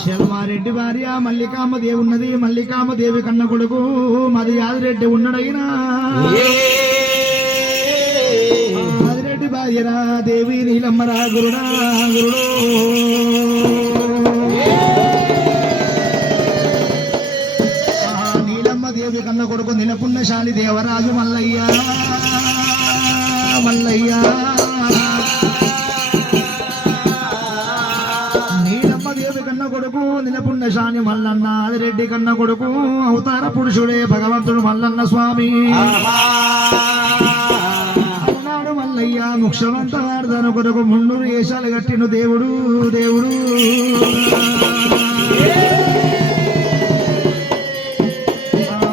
శర్మారెడ్డి భార్య మల్లికామ దేవి ఉన్నది. మల్లికామ దేవి కన్న కొడుకు మది యాదిరెడ్డి ఉన్నడైనా ఆదిరెడ్డి భార్యరా దేవి నీలమ్మరా గురుడా గురుడు. నీలమ్మ దేవి కన్న కొడుకు నిలపుణ్యశాలి దేవరాజు మల్లయ్య. మల్లయ్య. కొడుకు నిలపుణ్యశాలి మల్లన్న ఆదిరెడ్డి కన్న కొడుకు అవతార పురుషుడే భగవంతుడు మల్లన్న స్వామి. అవునాడు మల్లయ్య ముక్షమంత వాడదాను కొరకు ముండూరు వేషాలు కట్టిన దేవుడు దేవుడు. ఆ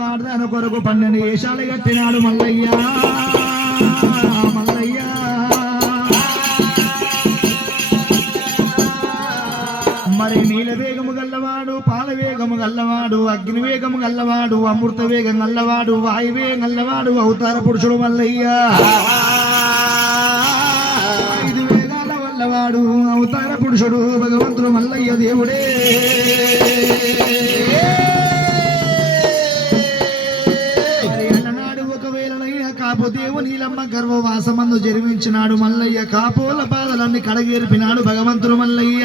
వార్ధన కొరకు పన్నెండు వేషాలు కట్టినాడు మల్లయ్య. గల్లవాడు అగ్నివేగం గల్లవాడు అమృత వేగం గల్లవాడు వాయువేగం గల్లవాడు అవతార పురుషుడు మల్లయ్య. ఐదు వేగాల వల్లవాడు అవతార పురుషుడు భగవంతుడు మల్లయ్య దేవుడే. మరి అలనాడు ఒకవేళనైనా నీలమ్మ గర్భవాసమందు జన్మించినాడు మల్లయ్య. కాపోల బాధలన్నీ కడగేర్పినాడు భగవంతుడు మల్లయ్య.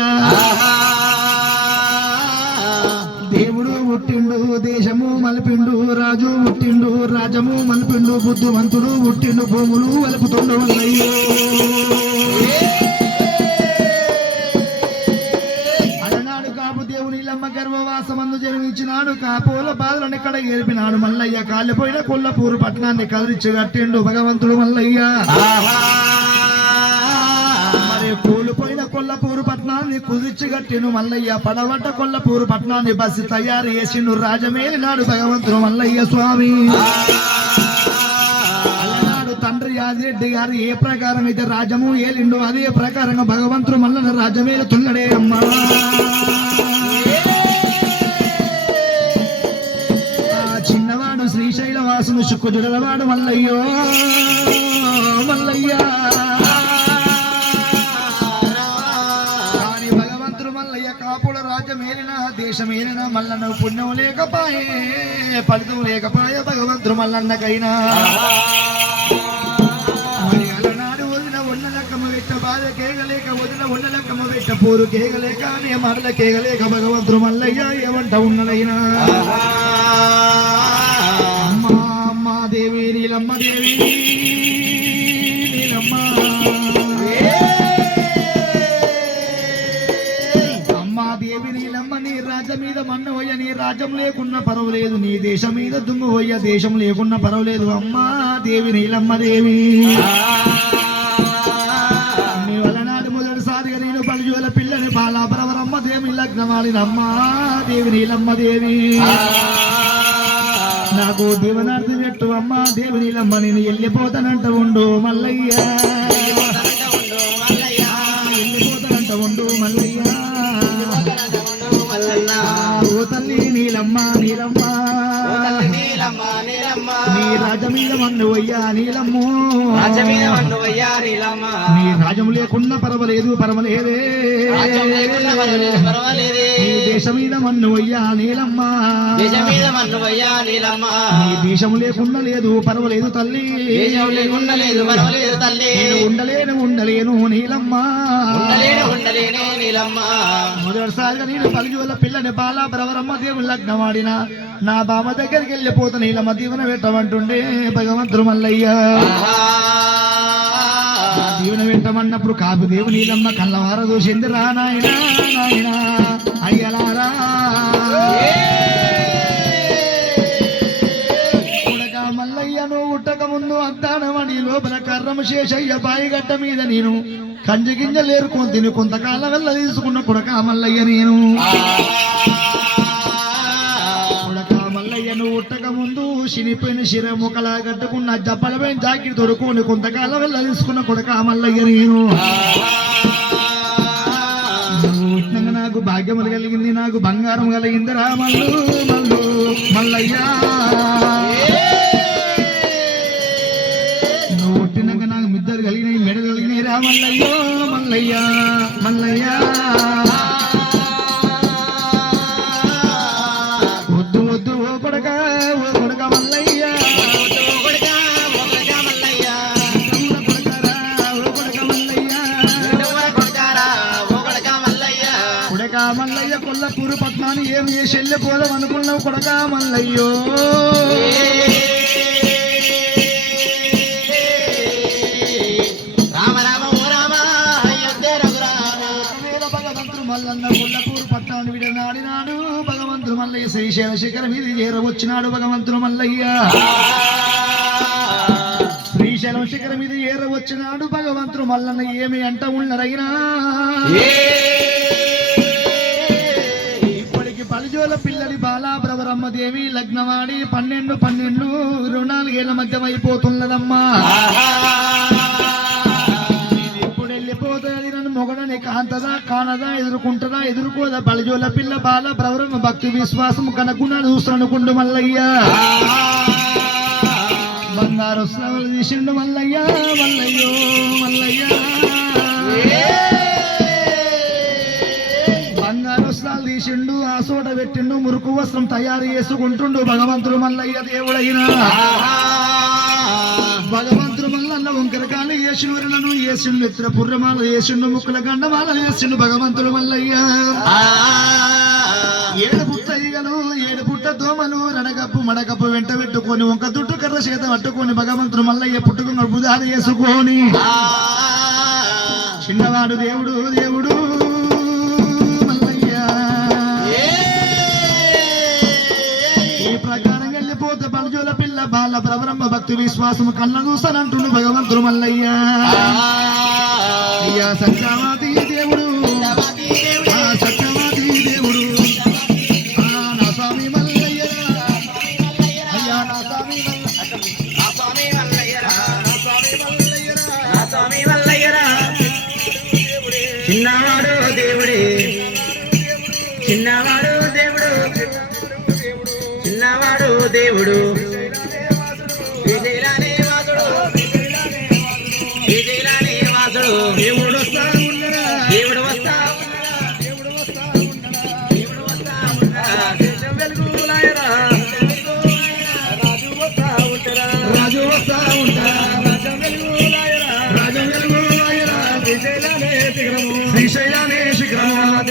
దేవుడు పుట్టిండు దేశము మలిపిండు రాజు పుట్టిండు రాజము మలిపిండు బుద్ధిమంతుడు పుట్టిండు భూములు వలుపుతుండు మల్లయ్యో అలనాడు కాపు దేవుని నీలమ్మ గర్భవాసమందు జన్మించినాడు. కాపోల బాధలను ఎక్కడ గెలిపినాడు మల్లయ్య కాలిపోయిన కొల్లపూరు పట్టణాన్ని కదిలిచ్చి కట్టిండు భగవంతుడు మల్లయ్య. కొల్లపూరు పట్టణాన్ని కుదిర్చి కట్టిను మల్లయ్య. పడవట కొల్లపూరు పట్టణాన్ని బస్సు తయారు చేసిండు రాజమేలినాడు భగవంతుడు మల్లయ్య స్వామి. తండ్రి యాదిరెడ్డి గారు ఏ ప్రకారం అయితే రాజము ఏలిండు అదే ప్రకారంగా భగవంతుడు మల్లన రాజమేలుతున్నాడే అమ్మా. చిన్నవాడు శ్రీశైల వాసును శుక్కుజుడలవాడు మల్లయ్యో. మల్లయ్య. రాజ్యమేలిన దేశమేలిన మల్లన్న పుణ్యం లేకపాయే ఫలితం లేకపాయే భగవంతుడు మల్లన్నకైనా. మరి అలనాడు వదిన ఉన్నలక్కమ్మ పెట్ట బాధ కేగలేక వదిన ఉన్నలక్కమ్మ పెట్ట పోరు కేగలేక నే మరల కేగలేక భగవంతుడు మల్లయ్య ఏమంట ఉన్నదైనా. అమ్మా అమ్మా దేవి నీలమ్మ దేవి. రాజ్యం మీద మన్ను పోయ్య నీ రాజ్యం లేకున్నా పర్వాలేదు. నీ దేశం మీద దుమ్ము పోయ్య దేశం లేకున్నా పర్వాలేదు. అమ్మా దేవి నీలమ్మ దేవి. నీ వలనాడు మొదటిసారిగా నేను పలుజువల పిల్లని బాలాపరవరమ్మ దేవి లగ్నమాడినమ్మా దేవి నీలమ్మ దేవి. నాకు దీవనార్థి పెట్టు అమ్మా దేవి నీలమ్మ నేను వెళ్ళిపోతానంట ఉండు మల్లయ్య. நிலம்மா நிலம்மா నీలమ్మ నీలమ్మ. నీ రాజ మీద మన్ను వయ్యా నీలమ్మో. నీ రాజం లేకున్నా పర్వాలేదు పర్వాలేదే. నీ దేశం మీద మన్ను వయ్యా నీలమ్మ. నీ దేశం లేకుండా లేదు పర్వాలేదు తల్లి. నేను ఉండలేను ఉండలేను నీలమ్మ. మొదటిసారిగా నేను పలుజువల పిల్లని బాలా బ్రవరమ్మ దేవుని లగ్నమాడిన నా బామ దగ్గరికి వెళ్ళిపోతా నీలమ్మ దీవెన పెట్టమంటుండే భగవంతుడు మల్లయ్య. దీవెన పెట్టమన్నప్పుడు కాపు దేవు నీలమ్మ కళ్ళవార దూసింది రా నాయన నాయన. అయ్యలారా. ఉడక మల్లయ్య నువ్వు ఉట్టక ముందు అద్దానమని లోపల కర్రమ శేషయ్య బాయిగట్ట మీద నేను కంజి గింజలు ఏరుకొని తిని కొంతకాలం వెళ్ళ తీసుకున్న కుడక మల్లయ్య నేను. నేను ఉట్టక ముందు చినిపోయిన శిర ముఖలా కట్టుకున్న జప్పలపైన జాకెట్ దొరుకుని కొంతకాలం వెళ్ళ తీసుకున్న కొడక మల్లయ్య నేను. నాకు భాగ్యములు కలిగింది నాకు బంగారం కలిగింది రా మల్లు మల్లు మల్లయ్యా. నువ్వు పుట్టినాక నాకు మిద్దరు కలిగినాయి మెడలు కలిగినాయి రా మల్లయ్యో మల్లయ్యా మల్లయ్య. మల్లన్న కొల్లపూరు పట్నాన్ని విడనాడినాడు భగవంతుడు మల్లయ్య శ్రీశైల శిఖరం మీద చేరవచ్చినాడు భగవంతుడు మల్లయ్య. శ్రీశైలం శిఖరం మీద ఏరవచ్చినాడు భగవంతుడు మల్లన్న ఏమి అంట ఉన్నరైనా పలిజోల పిల్లడి బాలా బ్రవరమ్మ దేవి లగ్నవాడి పన్నెండు పన్నెండు ఇరవై నాలుగేళ్ళ మధ్య అయిపోతున్నదమ్మా ఇప్పుడు వెళ్ళిపోతుంది నన్ను మొగడని కాంతదా కానదా ఎదుర్కొంటదా ఎదుర్కోదా. బలజోల పిల్ల బాల బ్రవరమ్మ భక్తి విశ్వాసం కనుక్కున్నాడు చూస్తానుకుండు మల్లయ్య. బంగారు స్లవలు తీసిండు మల్లయ్య మల్లయ్యో మల్లయ్య. తీసిండు ఆ సోట పెట్టిండు మురుకు వస్త్రం తయారు చేసుకుంటుండు. భగవంతుడు మల్లయ్య దేవుడైనా. భగవంతుడు మల్లన్న వంకరకాలు యేసులను యేసును ఎత్తుల పుర్రమాలు యేసుడు ముక్కుల గండమాల యేసుడు భగవంతుడు మల్లయ్య. ఏడు పుట్ట ఈగలు ఏడు పుట్ట దోమలు రణగప్పు మడగప్పు వెంట పెట్టుకొని ఒక దుట్టు కర్ర చేత పట్టుకొని భగవంతుడు మల్లయ్య పుట్టుకున్న బుధాలు వేసుకొని చిన్నవాడు దేవుడు దేవుడు. బాల ప్రవరమ్మ భక్తి విశ్వాసము కళ్ళ చూస్తానంటుండు భగవంతుడు మల్లయ్య. అయ్యా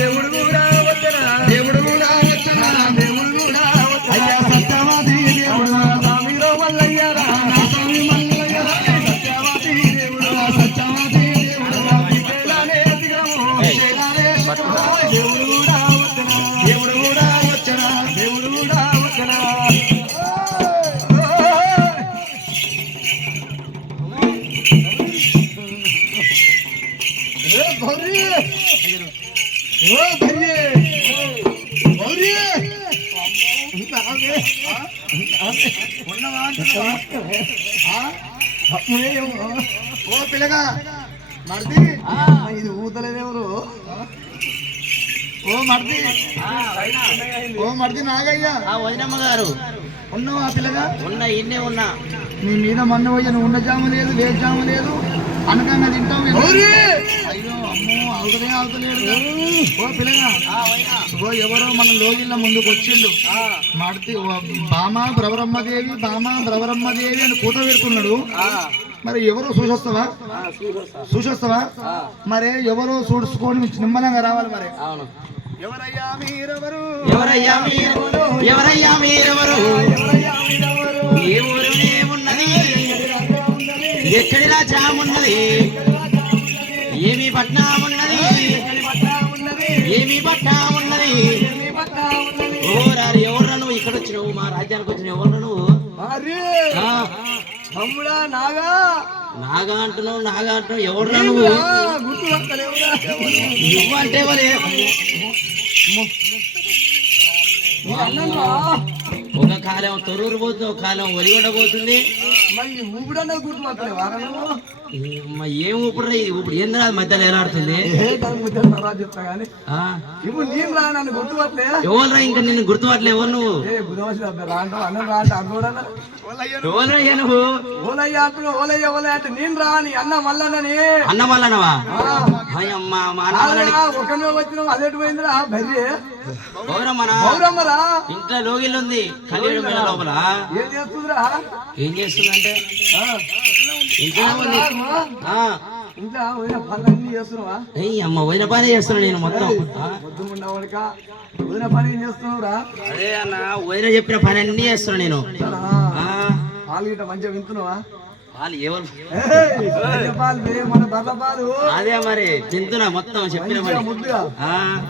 దేవుడు ఓ పిల్లగా మర్ది. ఇది ఊతలేదెవరు ఓ మర్ది ఓ మర్ది నాగయ్య ఆ వదినమ్మ గారు ఉన్నావా పిల్లగా ఉన్న ఇన్నే ఉన్నా. నీ మీద మన్న పోయి నువ్వు ఉన్న జాము లేదు వేరు జాము లేదు. అనకంగా తింటావు అవుతలేడు ఓ పిల్లగా ఓ ఎవరో మన లోగిళ్ళ ముందుకు వచ్చిండు మడితి బామ బ్రవరమ్మదేవి బామ బ్రవరమ్మదేవి అని కూత పెడుతున్నాడు. మరి ఎవరో చూసొస్తావా? చూసొస్తావా? మరి ఎవరో చూసుకొని నిమ్మలంగా రావాలి మరి. అవును. ఎవరయ్యా మీరెవరు? ఎవరయ్యా మీరు ఎవరయ్యా మీరెవరు? ఎవరయ్యా మీరెవరు? ఏ ఊరునే ఉన్నది? ఎక్కడిలా చామున్నది ఏమి పట్నా ఉన్నది? ఏమి పట్టా ఉన్నది? ఓ రారు ఎవరు నువ్వు ఇక్కడ వచ్చినావు మా రాజ్యానికి వచ్చిన ఎవరు నువ్వు తమ్ముడా నాగా? నాగా అంటున్నావు నాగా అంటున్నావు ఎవరు నువ్వు? నువ్వు అంటే ఒక కాలం తొర్రూరు పోతుంది ఒక కాలం ఒలిగొండ పోతుంది. ఏం ఊపిరి రా ఇది ఊపిరి ఏంద్రా మధ్యలో ఎలాడుతుంది ఏ? ఇప్పుడు నేను రా నన్ను ఇంకా నిన్ను గుర్తుపట్టలే ఎవరు నువ్వు? ఏ ఓలయ్య ఓలయ్య ఓలయ్య అంటే నేను రా నీ అన్న మల్లన్నని అన్న అమ్మ మా ఆగరా, ఒకరిని వచ్చినావు అదేటి పోయిందిరా గౌరమ్మరా ఇంట్లో లోగిల్ ఉంది. కలియడం వేళ లోపల. ఏం చేస్తుందిరా? ఏం చేస్తుందంటే? ఇంట్లో ఉంది. ఆ. ఇంట్లో పోయిన పనులన్నీ చేస్తున్నావా? ఏయ్ అమ్మ పోయిన పని చేస్తున్నా నేను మొత్తం. పని ఏం చేస్తున్నావురా? అదే అన్న వదిన చెప్పిన పని అన్ని చేస్తున్నా నేను. పాలు గిట్ట మంచిగా వింటున్నావా? పాలు అదే మరి తింటున్నా మొత్తం చెప్పిన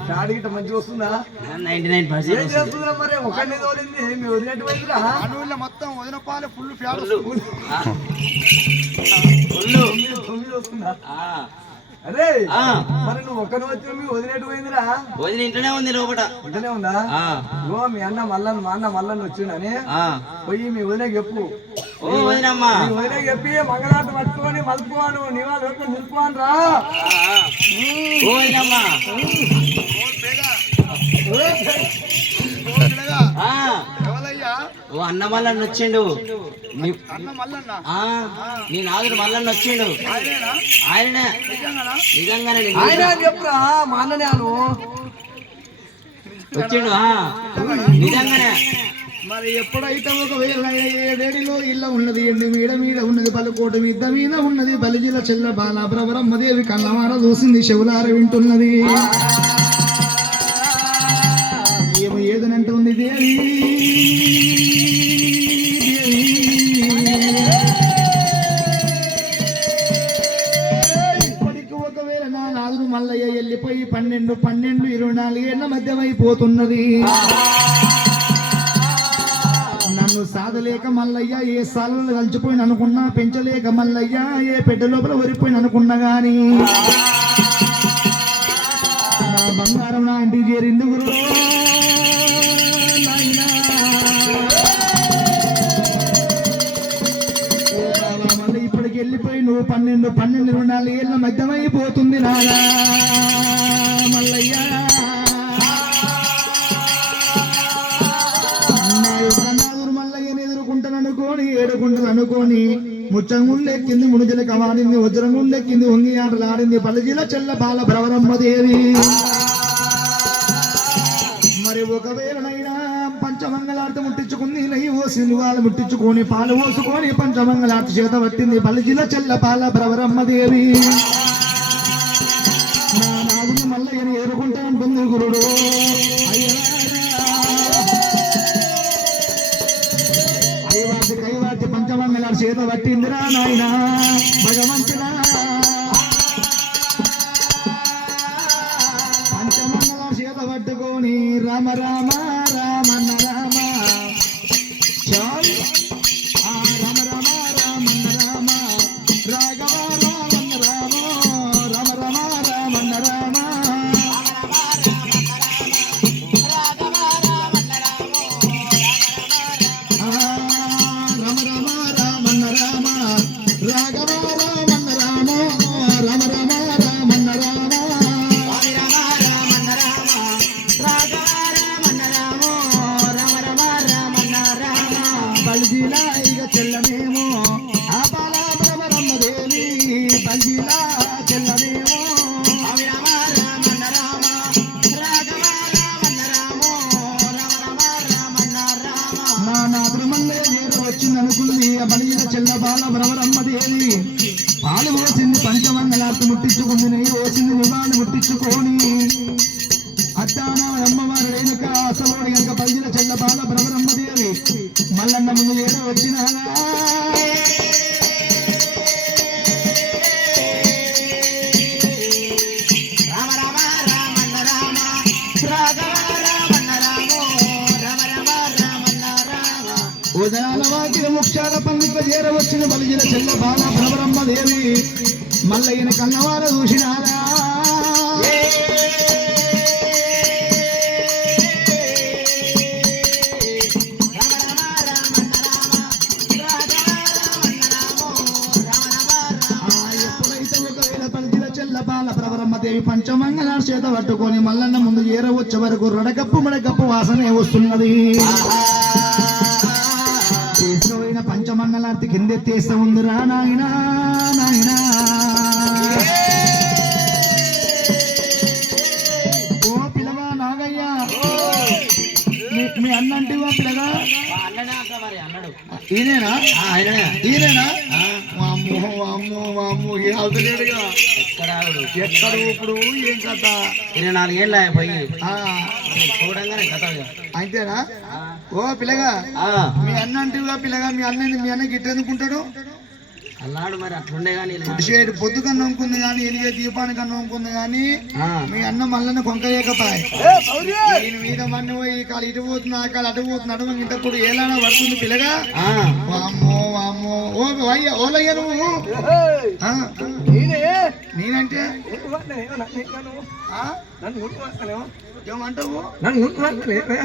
డాడీ గిట్ట మంచిగా వస్తుందా? నైన్టీ నైన్ ఏం పర్సెంట్ చేస్తుందిరా మరి? ఒకరిని తోలింది మీ వదిలేటి ఫుల్లు తొమ్మిది తొమ్మిది వస్తుందా? అరే. మరి నువ్వు ఒక్కని వచ్చి మీ వదిలేటి పోయిందిరా? ఇంట్లోనే ఉంది లోపల ఇంటనే ఉందా? మీ అన్న మల్లన్న మా అన్న మల్లన్న వచ్చిండని. పోయి మీ వదిలే చెప్పు. చెప్పి మంగళాట పట్టుకొని మలుపుకోను. నివాళి పెట్టుకొని నిలుపుకోను రా. ఆ, ఆ. ఓ వదినమ్మా. ఆ. ఓ అన్న మల్లన్న వచ్చిండు. నీ- ఆ, నీ నాదుడు మల్లన్న వచ్చిండు. ఆయననే? నిజంగానే? ఆయన చెప్పురా మా అన్ననే అను. వచ్చిండు ఆ, నిజంగానే. మరి ఎప్పుడైతే ఒకవేళ ఏ వేడిలో ఉన్నది ఎండి మీద మీద ఉన్నది పలుకోట మీద మీద ఉన్నది బలిజిల చెల్ల బాల బ్రహ్మదేవి కళ్ళమార దూసింది శివులార వింటున్నది. ఏమో ఏదనంటుంది దేవి. ఇప్పటికి ఒకవేళ మల్లయ్య వెళ్ళిపోయి పన్నెండు పన్నెండు ఇరవై నాలుగేళ్ళ మధ్యమైపోతున్నది పెంచలేక మల్లయ్య ఏ సాలలో కలిసిపోయిన అనుకున్నా పెంచలేక మల్లయ్య ఏ పెద్ద లోపల వరిపోయిన అనుకున్నా గాని. బంగారం నా ఇంటికి చేరింది గురు. మళ్ళీ ఇప్పటికి వెళ్ళిపోయి నువ్వు పన్నెండు పన్నెండు రెండు నాలుగు ఏళ్ళ మధ్యమైపోతుంది నాయనా. ఏడుకుంటుంది అనుకోని ముచ్చంగుండెక్కింది మునుజల కవాడింది వజ్రంగుండెక్కింది వంగి ఆటలాడింది పలజిల చెల్ల బాల భ్రవరమ్మదేవి. మరి ఒకవేళనైనా పంచమంగళార్తి ముట్టించుకుంది నెయ్యి ఓసింది వాళ్ళు ముట్టించుకొని పాలు పోసుకొని పంచమంగళార్తి చేత పట్టింది పలజిల చెల్ల బాల భ్రవరమ్మదేవి. నా నాదుని మల్లయ్యని ఏరుకుంటూ ఉంటుంది గురుడు. చేత పట్టిందిరా నాయన? భగవంతుడా? పంచమంగళ చేత పట్టుకొని రామ రామ ఉదయాల వాకిన ముక్షాల పండుగ చేరవచ్చిన బలిజిల చెల్ల బాల భ్రమరమ్మ దేవి మల్లయ్యన కన్నవార చూసినారా ఆ దేవి పంచమంగళాలు చేత పట్టుకొని మల్లన్న ముందు ఏరవచ్చే వరకు రడకప్పు మడకప్పు వాసనే వస్తున్నది పంచమంగళార్తి కిందెత్తేస్తా ఉందిరా నాయనా నాయనా. ఓ పిల్లగా నాగయ్య. మీ- అన్నంటివా అన్నాడు. ఈయనేనా? ఈయనేనా? అవుతలేడుగా. ఎక్కడ ఇప్పుడు? ఏం కథ? ఇరవై నాలుగేళ్ళు పోయి ఆ, చూడంగానే కథ. అంతేనా? ఓ పిల్లగా ఆ, మీ అన్న అంటివా పిల్లగా మీ అన్న మీ అన్న గిట్ట ఎందుకుంటాడు అన్నాడు మరి అట్లుండే కానీ పొద్దు కన్నా అమ్ముకుంది కానీ ఎలిగే దీపానికి అన్నం అమ్ముకుంది కానీ మీ అన్న మల్లన్న కొంకలేకపాయ ఈయన మీద మన్ను పోయి కాలు ఇటు పోతుంది ఆ కాలు అటు పోతుంది అటు ఇంటప్పుడు ఏలానా పడుతుంది పిల్లగా? వామ్మో వామ్మో. ఓ అయ్య ఓలయ్య నువ్వు. ఆ? నేనంటే? ఆ? ఏమంటావు? ఆ?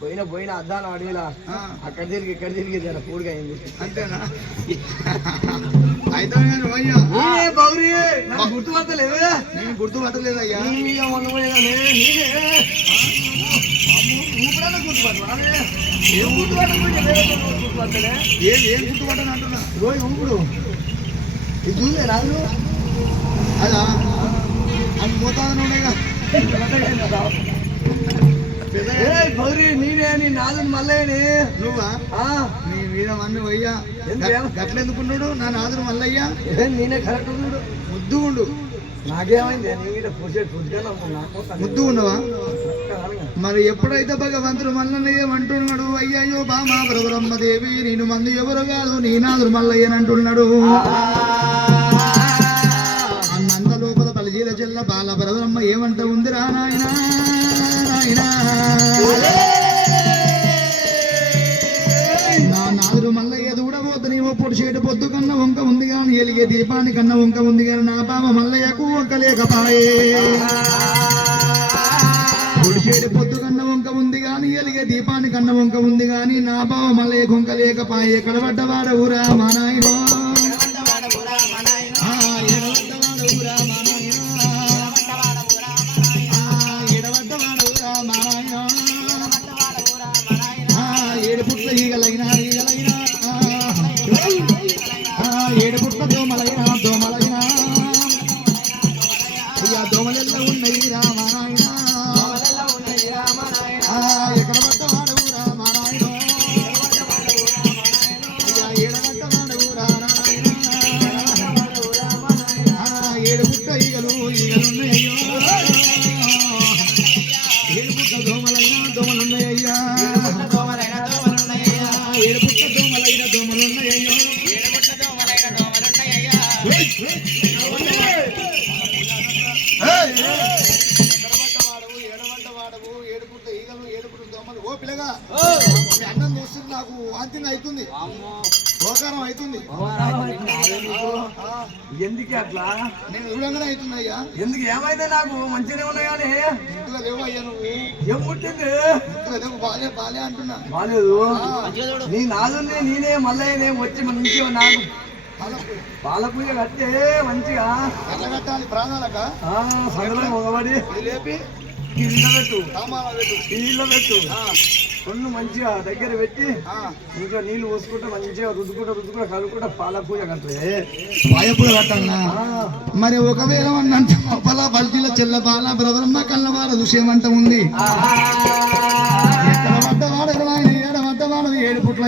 పోయిన పోయిన అద్దాను అడవిలా. అక్కడ తిరిగి ఇక్కడ తిరిగి జర పూడిగా అయింది. అంతేనా? అయితే బౌరి గుర్తుపట్టలేవే. నేను గుర్తుపట్టలేదయ్యా. ఏం గుర్తుపట్టలే. ఏం ఏం గుర్తుపట్టను అంటున్నా? రోజు ఊపుడు ఇది చూసే రాదు. అదా? అది పోతాదని ఉండేగా గౌరీ నీనే నీ మల్లయ్యని. నువ్వా? మీద మన్ను అయ్యా? గట్లెందుకున్నాడు నా నాదుడు మల్లయ్యా. నేనే కరెక్ట్ చూడు ముద్దు ఉండు. నాకేమైంది? ముద్దు ఉండవా మరి ఎప్పుడైతే భగవంతుడు మల్లన్నయ్య అంటున్నాడు అయ్యయ్యో బామా బ్రహ్మదేవి నేను మందు ఎవరు కాదు నీ నాదుడు మల్లయ్య అని అంటున్నాడు. అన్నంత లోపల పలిజీల చెల్ల బాల బ్రహ్మ ఏమంట ఉందిరా నాయన? నాయనా నా నాదురు మల్లయ్య దూడబోతు పొడిచేటు పొద్దు కన్న వంక ఉంది కానీ ఎలిగే దీపాన్ని కన్న వంక ఉంది కానీ నా బామ మల్లయ్యకు వంక లేకపాయే. పొడిచేటు పొద్దు కన్న వంక ఉంది కానీ ఎలిగే దీపాన్ని కన్న వంక ఉంది కానీ నా బావ మల్లయ్య కొంక లేకపాయే. కడబడ్డవాడ ఊరా మా నాయనో. అట్లా? నేను చూడంగానే అవుతుంది అయ్యా ఎందుకు ఏమైంది నాకు? మంచిగానే ఉన్నాయి కానీ ఇంట్లో లేవు అయ్యా నువ్వు. ఏం పుట్టింది? ఇంట్లో లేవు బాలే బాలే అంటున్నా. బాలేదు. నీ నాదుని నేనే మల్లయ్యనే వచ్చి మంచిగా నాకు. పాల పూజ కట్టే మంచిగా కట్టాలి ప్రాణాలక. సగల మొగబడి లేపి. పెట్టు. కొన్ని మంచిగా దగ్గర పెట్టి. ఇంకా నీళ్ళు పోసుకుంటే మంచిగా రుద్దుకుంటా రుద్దుకుంటా కలుపుకుంటా పాల పూజ కట్టే. కట్టాలనా మరి ఒకవేళ అన్నంత పలా చెల్ల బాల బ్రదరమ్మ కళ్ళవాడ అంట ఉంది. ఎక్కడ పడ్డవాడు ఎక్కడ ఏడ పడ్డవాడు ఏడు పుట్ల